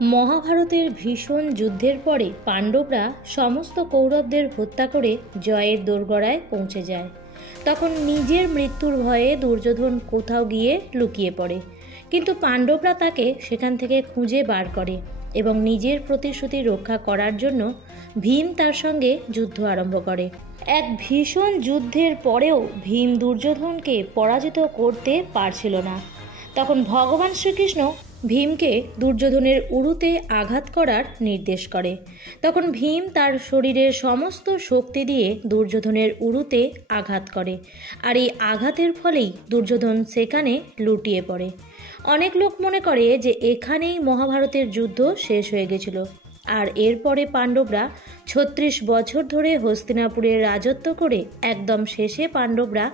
মহাভারতের ভীষণ যুদ্ধের পরে পাণ্ডবরা সমস্ত কৌরবদের হত্যা করে জয়ের দোরগোড়ায় পৌঁছে যায়। তখন নিজের মৃত্যুর ভয়ে দুর্যোধন কোথাও গিয়ে লুকিয়ে পড়ে, কিন্তু পাণ্ডবরা তাকে সেখান থেকে খুঁজে বার করে এবং নিজের প্রতিশ্রুতি রক্ষা করার জন্য ভীম তার সঙ্গে যুদ্ধ আরম্ভ করে। এক ভীষণ যুদ্ধের পরেও ভীম দুর্যোধনকে পরাজিত করতে পারছিল না। তখন ভগবান শ্রীকৃষ্ণ ভীমকে দুর্যোধনের উরুতে আঘাত করার নির্দেশ করে। তখন ভীম তার শরীরের সমস্ত শক্তি দিয়ে দুর্যোধনের উরুতে আঘাত করে, আর এই আঘাতের ফলেই দুর্যোধন সেখানে লুটিয়ে পড়ে। অনেক লোক মনে করে যে এখানেই মহাভারতের যুদ্ধ শেষ হয়ে গেছিল, আর এরপরে পাণ্ডবরা ৩৬ বছর ধরে হস্তিনাপুরে রাজত্ব করে একদম শেষে পাণ্ডবরা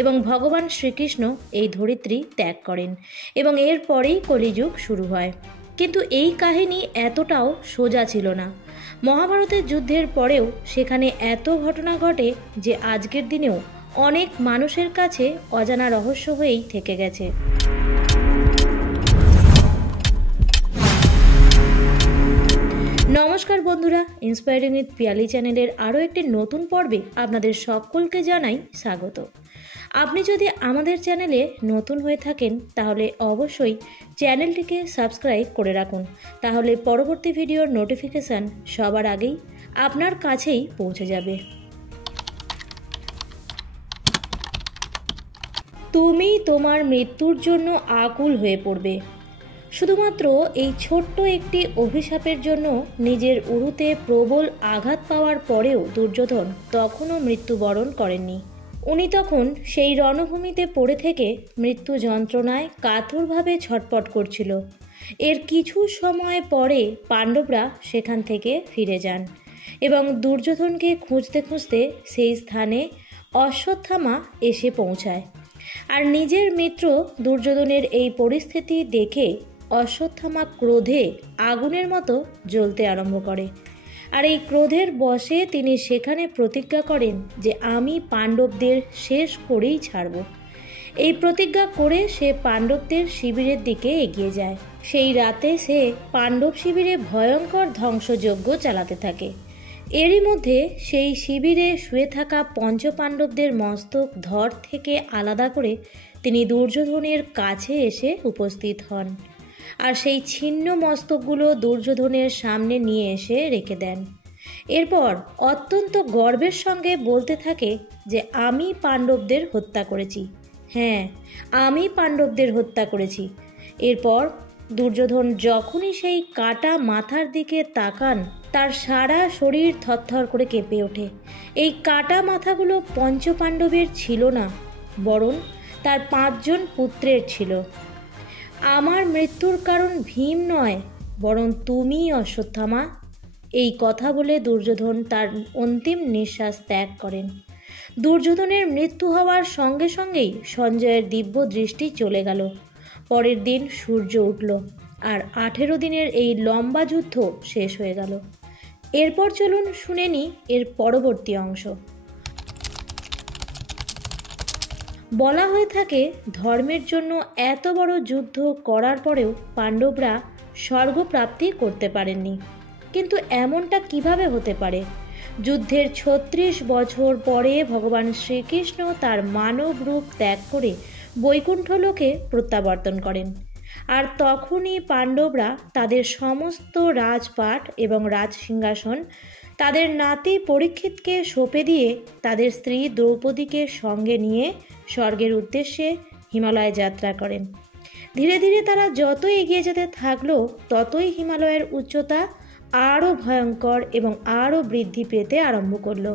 এবং ভগবান শ্রীকৃষ্ণ এই ধরিত্রী ত্যাগ করেন এবং এরপরেই কলিযুগ শুরু হয়। কিন্তু এই কাহিনী এতটাও সোজা ছিল না। মহাভারতের যুদ্ধের পরেও সেখানে এত ঘটনা ঘটে যে আজকের দিনেও অনেক মানুষের কাছে অজানা রহস্য হয়েই থেকে গেছে। নমস্কার বন্ধুরা, ইন্সপায়ারিং উইথ পিয়ালি চ্যানেলের আরও একটি নতুন পর্বে আপনাদের সকলকে জানাই স্বাগত। আপনি যদি আমাদের চ্যানেলে নতুন হয়ে থাকেন তাহলে অবশ্যই চ্যানেলটিকে সাবস্ক্রাইব করে রাখুন, তাহলে পরবর্তী ভিডিওর নোটিফিকেশান সবার আগেই আপনার কাছেই পৌঁছে যাবে। তুমি তোমার মৃত্যুর জন্য আকুল হয়ে পড়বে। শুধুমাত্র এই ছোট্ট একটি অভিশাপের জন্য নিজের উরুতে প্রবল আঘাত পাওয়ার পরেও দুর্যোধন তখনও মৃত্যুবরণ করেননি। উনি তখন সেই রণভূমিতে পড়ে থেকে মৃত্যু যন্ত্রণায় কাতরভাবে ছটপট করছিল। এর কিছু সময় পরে পাণ্ডবরা সেখান থেকে ফিরে যান এবং দুর্যোধনকে খুঁজতে খুঁজতে সেই স্থানে অশ্বত্থামা এসে পৌঁছায়। আর নিজের মিত্র দুর্যোধনের এই পরিস্থিতি দেখে অশ্বত্থামা ক্রোধে আগুনের মতো জ্বলতে আরম্ভ করে, আর এই ক্রোধের বশে তিনি সেখানে প্রতিজ্ঞা করেন যে আমি পাণ্ডবদের শেষ করেই ছাড়ব। এই প্রতিজ্ঞা করে সে পাণ্ডবদের শিবিরের দিকে এগিয়ে যায়। সেই রাতে সে পাণ্ডব শিবিরে ভয়ঙ্কর ধ্বংসযজ্ঞ চালাতে থাকে। এরই মধ্যে সেই শিবিরে শুয়ে থাকা পঞ্চপাণ্ডবদের মস্তক ধর থেকে আলাদা করে তিনি দুর্যোধনের কাছে এসে উপস্থিত হন, আর সেই ছিন্ন মস্তকগুলো দুর্যোধনের সামনে নিয়ে এসে রেখে দেন। এরপর অত্যন্ত গর্বের সঙ্গে বলতে থাকে যে আমি পাণ্ডবদের হত্যা করেছি, হ্যাঁ আমি পাণ্ডবদের হত্যা করেছি। এরপর দুর্যোধন যখনই সেই কাটা মাথার দিকে তাকান তার সারা শরীর থরথর করে কেঁপে ওঠে। এই কাটা মাথাগুলো পঞ্চপাণ্ডবের ছিল না, বরং তার 5 জন পুত্রের ছিল। আমার মৃত্যুর কারণ ভীম নয়, বরং তুমি অশ্বত্থামা। এই কথা বলে দুর্যোধন তার অন্তিম নিঃশ্বাস ত্যাগ করেন। দুর্যোধনের মৃত্যু হওয়ার সঙ্গে সঙ্গেই সঞ্জয়ের দিব্য দৃষ্টি চলে গেল। পরের দিন সূর্য উঠল আর 18 দিনের এই লম্বা যুদ্ধ শেষ হয়ে গেল। এরপর চলুন শুনে নিই এর পরবর্তী অংশ। বলা হয়ে থাকে ধর্মের জন্য এত বড় যুদ্ধ করার পরেও পাণ্ডবরা স্বর্গপ্রাপ্তি করতে পারেননি। কিন্তু এমনটা কিভাবে হতে পারে? যুদ্ধের 36 বছর পরে ভগবান শ্রীকৃষ্ণ তার মানব রূপ ত্যাগ করে বৈকুণ্ঠ লোকে প্রত্যাবর্তন করেন, আর তখনই পাণ্ডবরা তাদের সমস্ত রাজপাট এবং রাজসিংহাসন তাদের নাতি পরীক্ষিতকে সঁপে দিয়ে তাদের স্ত্রী দ্রৌপদীকে সঙ্গে নিয়ে স্বর্গের উদ্দেশ্যে হিমালয় যাত্রা করেন। ধীরে ধীরে তারা যত এগিয়ে যেতে থাকলো ততই হিমালয়ের উচ্চতা আরও ভয়ঙ্কর এবং আরও বৃদ্ধি পেতে আরম্ভ করলো।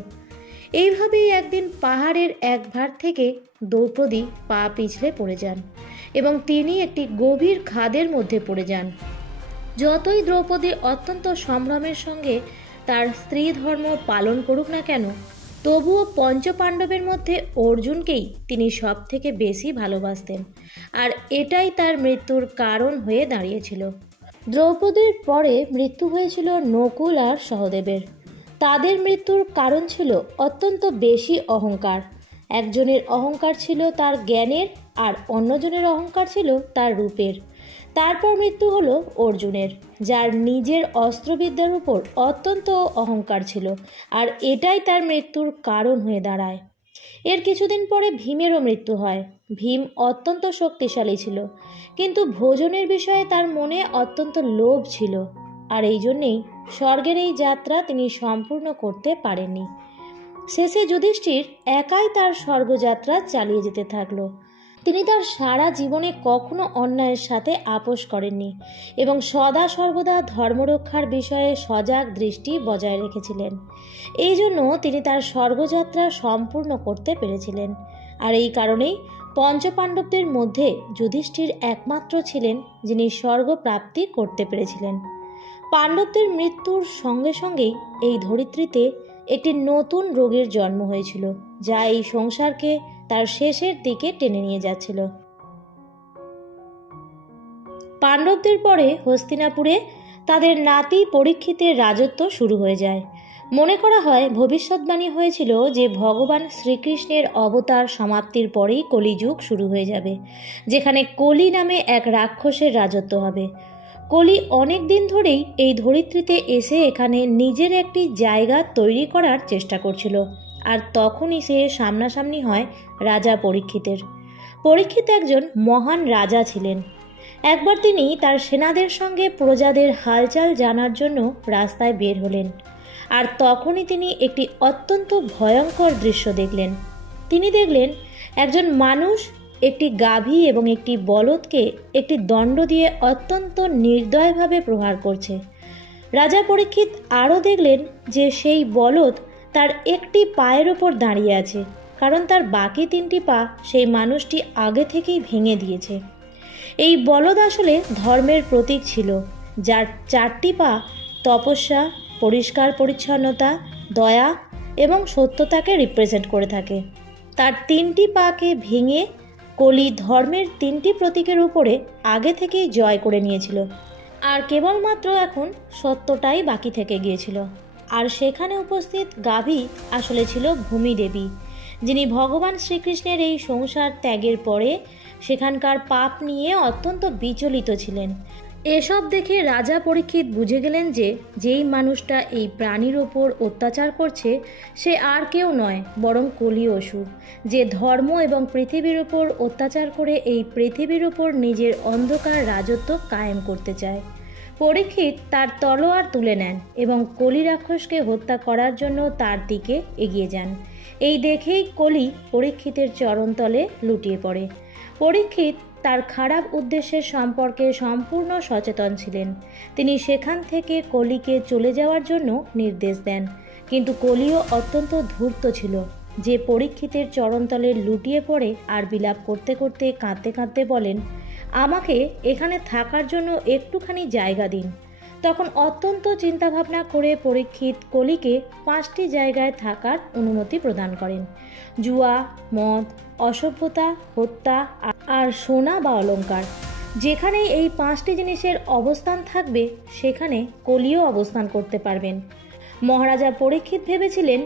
এইভাবেই একদিন পাহাড়ের এক ভার থেকে দ্রৌপদী পা পিছলে পড়ে যান এবং তিনি একটি গভীর খাদের মধ্যে পড়ে যান। যতই দ্রৌপদী অত্যন্ত সম্ভ্রমের সঙ্গে তার স্ত্রী ধর্ম পালন করুক না কেন, তবুও পঞ্চপাণ্ডবের মধ্যে অর্জুনকেই তিনি সব থেকে বেশি ভালোবাসতেন, আর এটাই তার মৃত্যুর কারণ হয়ে দাঁড়িয়েছিল। দ্রৌপদীর পরে মৃত্যু হয়েছিল নকুল আর সহদেবের। তাদের মৃত্যুর কারণ ছিল অত্যন্ত বেশি অহংকার। একজনের অহংকার ছিল তার জ্ঞানের আর অন্যজনের অহংকার ছিল তার রূপের। তারপর মৃত্যু হলো অর্জুনের, যার নিজের অস্ত্রবিদ্যার উপর অত্যন্ত অহংকার ছিল, আর এটাই তার মৃত্যুর কারণ হয়ে দাঁড়ায়। এর কিছুদিন পরে ভীমেরও মৃত্যু হয়। ভীম অত্যন্ত শক্তিশালী ছিল, কিন্তু ভোজনের বিষয়ে তার মনে অত্যন্ত লোভ ছিল, আর এই জন্যেই স্বর্গের এই যাত্রা তিনি সম্পূর্ণ করতে পারেননি। শেষে যুধিষ্ঠির একাই তার স্বর্গযাত্রা চালিয়ে যেতে থাকলো। তিনি তার সারা জীবনে কখনো অন্যায়ের সাথে আপোষ করেননি এবং সদা সর্বদা ধর্মরক্ষার বিষয়ে সজাগ দৃষ্টি বজায় রেখেছিলেন। এই জন্য তিনি তার স্বর্গযাত্রা সম্পূর্ণ করতে পেরেছিলেন। আর এই কারণেই পঞ্চপাণ্ডবদের মধ্যে যুধিষ্ঠির একমাত্র ছিলেন যিনি স্বর্গ প্রাপ্তি করতে পেরেছিলেন। পাণ্ডবদের মৃত্যুর সঙ্গে সঙ্গেই এই ধরিত্রীতে একটি নতুন রোগের জন্ম হয়েছিল, যা এই সংসারকে তার শেষের দিকে টেনে নিয়ে যাচ্ছিল। পাণ্ডবদের পরে হস্তিনাপুরে তাদের নাতি পরীক্ষিতের রাজত্ব শুরু হয়ে যায়। মনে করা হয় ভবিষ্যৎবাণী হয়েছিল যে ভগবান শ্রীকৃষ্ণের অবতার সমাপ্তির পরেই কলিযুগ শুরু হয়ে যাবে, যেখানে কলি নামে এক রাক্ষসের রাজত্ব হবে। কলি অনেক দিন ধরেই এই ধরিত্রীতে এসে এখানে নিজের একটি জায়গা তৈরি করার চেষ্টা করছিল, আর তখনই সে সামনাসামনি হয় রাজা পরীক্ষিতের। পরীক্ষিত একজন মহান রাজা ছিলেন। একবার তিনি তার সেনাদের সঙ্গে প্রজাদের হালচাল জানার জন্য রাস্তায় বের হলেন, আর তখনই তিনি একটি অত্যন্ত ভয়ঙ্কর দৃশ্য দেখলেন। তিনি দেখলেন একজন মানুষ একটি গাভী এবং একটি বলদকে একটি দণ্ড দিয়ে অত্যন্ত নির্দয়ভাবে প্রহার করছে। রাজা পরীক্ষিত আরও দেখলেন যে সেই বলদ তার একটি পায়ের ওপর দাঁড়িয়ে আছে, কারণ তার বাকি তিনটি পা সেই মানুষটি আগে থেকেই ভেঙে দিয়েছে। এই বলদ আসলে ধর্মের প্রতীক ছিল, যার চারটি পা তপস্যা, পরিষ্কার পরিচ্ছন্নতা, দয়া এবং সত্যতাকে রিপ্রেজেন্ট করে থাকে। তার তিনটি পাকে ভেঙে কলি ধর্মের তিনটি প্রতীকের উপরে আগে থেকেই জয় করে নিয়েছিল, আর কেবলমাত্র এখন সত্যটাই বাকি থেকে গিয়েছিল। আর সেখানে উপস্থিত গাভী আসলে ছিল ভূমিদেবী, যিনি ভগবান শ্রীকৃষ্ণের এই সংসার ত্যাগের পরে সেখানকার পাপ নিয়ে অত্যন্ত বিচলিত ছিলেন। এসব দেখে রাজা পরীক্ষিত বুঝে গেলেন যে যেই মানুষটা এই প্রাণীর ওপর অত্যাচার করছে সে আর কেউ নয়, বরং কলি অসুর, যে ধর্ম এবং পৃথিবীর ওপর অত্যাচার করে এই পৃথিবীর ওপর নিজের অন্ধকার রাজত্ব কায়েম করতে চায়। পরীক্ষিত তার তলোয়ার তুলে নেন এবং কলি রাক্ষসকে হত্যা করার জন্য তার দিকে এগিয়ে যান। এই দেখেই কলি পরীক্ষিতের চরণতলে লুটিয়ে পড়ে। পরীক্ষিত তার খারাপ উদ্দেশ্যের সম্পর্কে সম্পূর্ণ সচেতন ছিলেন। তিনি সেখান থেকে কলিকে চলে যাওয়ার জন্য নির্দেশ দেন, কিন্তু কলিও অত্যন্ত ধূর্ত ছিল, যে পরীক্ষিতের চরণতলে লুটিয়ে পড়ে আর বিলাপ করতে করতে কাঁদতে কাঁদতে বলেন, আমাকে এখানে থাকার জন্য একটুখানি জায়গা দিন। তখন অত্যন্ত চিন্তাভাবনা করে পরীক্ষিত কলিকে 5টি জায়গায় থাকার অনুমতি প্রদান করেন: জুয়া, মদ, অসভ্যতা, হত্যা আর সোনা বা অলংকার। যেখানেই এই 5টি জিনিসের অবস্থান থাকবে সেখানে কলিও অবস্থান করতে পারবেন। মহারাজা পরীক্ষিত ভেবেছিলেন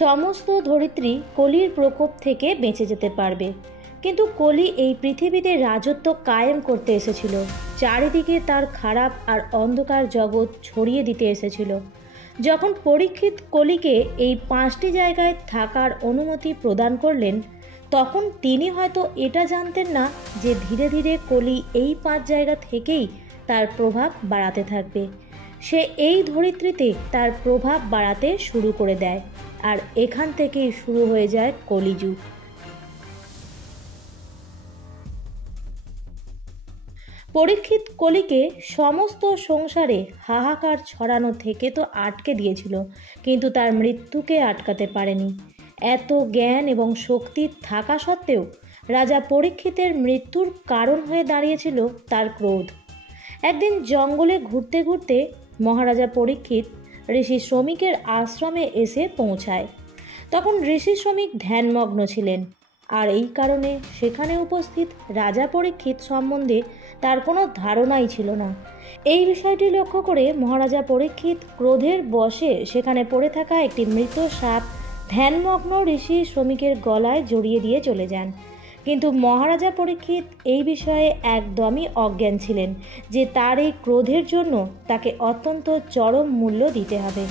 সমস্ত ধরিত্রী কলির প্রকোপ থেকে বেঁচে যেতে পারবে, কিন্তু কলি এই পৃথিবীতে রাজত্ব কায়েম করতে এসেছিল। চারিদিকে তার খারাপ আর অন্ধকার জগৎ ছড়িয়ে দিতে এসেছিল। যখন পরীক্ষিত কলিকে এই 5টি জায়গায় থাকার অনুমতি প্রদান করলেন, তখন তিনি হয়তো এটা জানতেন না যে ধীরে ধীরে কলি এই 5 জায়গা থেকেই তার প্রভাব বাড়াতে থাকবে। সে এই ধরিত্রীতে তার প্রভাব বাড়াতে শুরু করে দেয়, আর এখান থেকেই শুরু হয়ে যায় কলিযুগ। পরীক্ষিত কলিকে সমস্ত সংসারে হাহাকার ছড়ানো থেকে তো আটকে দিয়েছিল, কিন্তু তার মৃত্যুকে আটকাতে পারেনি। এত জ্ঞান এবং শক্তি থাকা সত্ত্বেও রাজা পরীক্ষিতের মৃত্যুর কারণ হয়ে দাঁড়িয়েছিল তার ক্রোধ। একদিন জঙ্গলে ঘুরতে ঘুরতে মহারাজা পরীক্ষিত ঋষি শ্রমিকের আশ্রমে এসে পৌঁছায়। তখন ঋষি শ্রমিক ধ্যানমগ্ন ছিলেন, আর এই কারণে সেখানে উপস্থিত রাজা পরীক্ষিত সম্বন্ধে তার কোনো ধারণাই ছিল না। এই বিষয়টি লক্ষ্য করে মহারাজা পরীক্ষিত ক্রোধের বশে সেখানে পড়ে থাকা একটি মৃত সাপ ধ্যানমগ্ন ঋষি শ্রমিকের গলায় জড়িয়ে দিয়ে চলে যান। কিন্তু মহারাজা পরীক্ষিত এই বিষয়ে একদমই অজ্ঞান ছিলেন যে তার এই ক্রোধের জন্য তাকে অত্যন্ত চরম মূল্য দিতে হবে।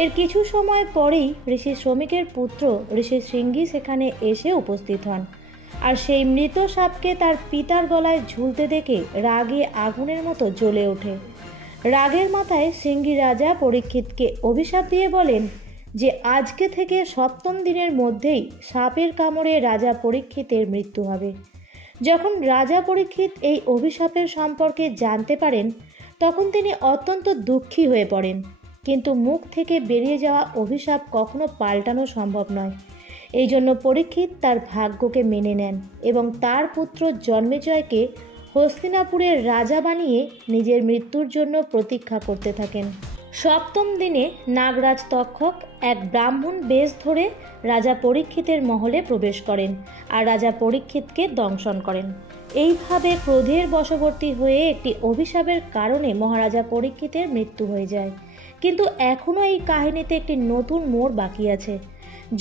এর কিছু সময় পরেই ঋষি শ্রমিকের পুত্র ঋষি শৃঙ্গী সেখানে এসে উপস্থিত হন, আর সেই মৃত সাপকে তার পিতার গলায় ঝুলতে দেখে রাগে আগুনের মতো জ্বলে ওঠে। রাগের মাথায় শৃঙ্গী রাজা পরীক্ষিতকে অভিশাপ দিয়ে বলেন যে আজকে থেকে 7ম দিনের মধ্যেই সাপের কামড়ে রাজা পরীক্ষিতের মৃত্যু হবে। যখন রাজা পরীক্ষিত এই অভিশাপের সম্পর্কে জানতে পারেন তখন তিনি অত্যন্ত দুঃখী হয়ে পড়েন, কিন্তু মুখ থেকে বেরিয়ে যাওয়া অভিশাপ কখনো পাল্টানো সম্ভব নয়। এই জন্য পরীক্ষিত তার ভাগ্যকে মেনে নেন এবং তার পুত্র জন্মেজয়কে হস্তিনাপুরের রাজা বানিয়ে নিজের মৃত্যুর জন্য প্রতীক্ষা করতে থাকেন। 7ম দিনে নাগরাজ তক্ষক এক ব্রাহ্মণ বেশ ধরে রাজা পরীক্ষিতের মহলে প্রবেশ করেন আর রাজা পরীক্ষিতকে দংশন করেন। এইভাবে ক্রোধের বশবর্তী হয়ে একটি অভিশাপের কারণে মহারাজা পরীক্ষিতের মৃত্যু হয়ে যায়। কিন্তু এখনও এই কাহিনীতে একটি নতুন মোড় বাকি আছে।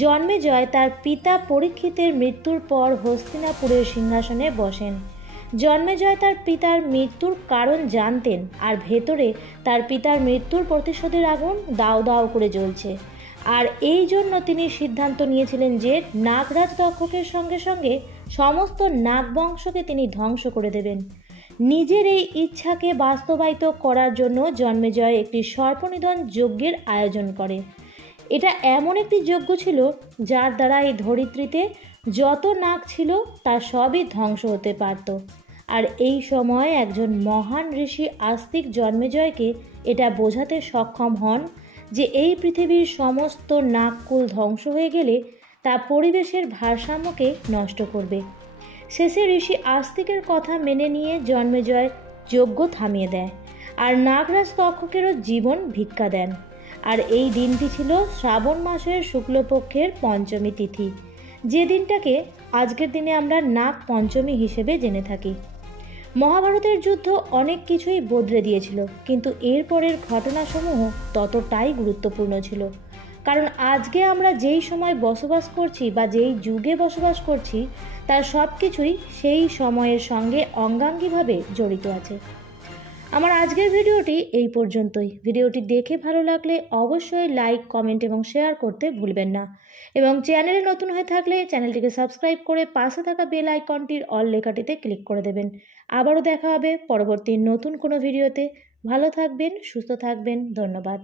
জন্মেজয় তার পিতা পরীক্ষিতের মৃত্যুর পর হস্তিনাপুরের সিংহাসনে বসেন। জন্মেজয় তার পিতার মৃত্যুর কারণ জানতেন, আর ভেতরে তার পিতার মৃত্যুর প্রতিশোধের আগুন দাউ দাউ করে জ্বলছে। আর এই জন্য তিনি সিদ্ধান্ত নিয়েছিলেন যে নাগরাজ তক্ষকের সঙ্গে সঙ্গে সমস্ত নাগ বংশকে তিনি ধ্বংস করে দেবেন। নিজের এই ইচ্ছাকে বাস্তবায়িত করার জন্য জন্মেজয় একটি সর্পনিধন যজ্ঞের আয়োজন করে। এটা এমন একটি যজ্ঞ ছিল যার দ্বারা এই ধরিত্রীতে যত নাগ ছিল তার সবই ধ্বংস হতে পারত। আর এই সময় একজন মহান ঋষি আস্তিক জন্মেজয়কে এটা বোঝাতে সক্ষম হন যে এই পৃথিবীর সমস্ত নাগকুল ধ্বংস হয়ে গেলে তা পরিবেশের ভারসাম্যকে নষ্ট করবে। শেষে ঋষি আস্তিকের কথা মেনে নিয়ে জন্মেজয় যজ্ঞ থামিয়ে দেয় আর নাগরাজ তক্ষকেরও জীবন ভিক্ষা দেন। আর এই দিনটি ছিল শ্রাবণ মাসের শুক্লপক্ষের পঞ্চমী তিথি, যে দিনটাকে আজকের দিনে আমরা নাগ পঞ্চমী হিসেবে জেনে থাকি। মহাভারতের যুদ্ধ অনেক কিছুই বদলে দিয়েছিল, কিন্তু এরপরের ঘটনাসমূহ ততটাই গুরুত্বপূর্ণ ছিল। কারণ আজকে আমরা যেই সময় বসবাস করছি বা যেই যুগে বসবাস করছি তার সব কিছুই সেই সময়ের সঙ্গে অঙ্গাঙ্গিভাবে জড়িত আছে। আমার আজকের ভিডিওটি এই পর্যন্তই। ভিডিওটি দেখে ভালো লাগলে অবশ্যই লাইক, কমেন্ট এবং শেয়ার করতে ভুলবেন না। এবং চ্যানেলে নতুন হয়ে থাকলে চ্যানেলটিকে সাবস্ক্রাইব করে পাশে থাকা বেল আইকনটির অল লেখাটিতে ক্লিক করে দেবেন। আবারও দেখা হবে পরবর্তী নতুন কোনো ভিডিওতে। ভালো থাকবেন, সুস্থ থাকবেন। ধন্যবাদ।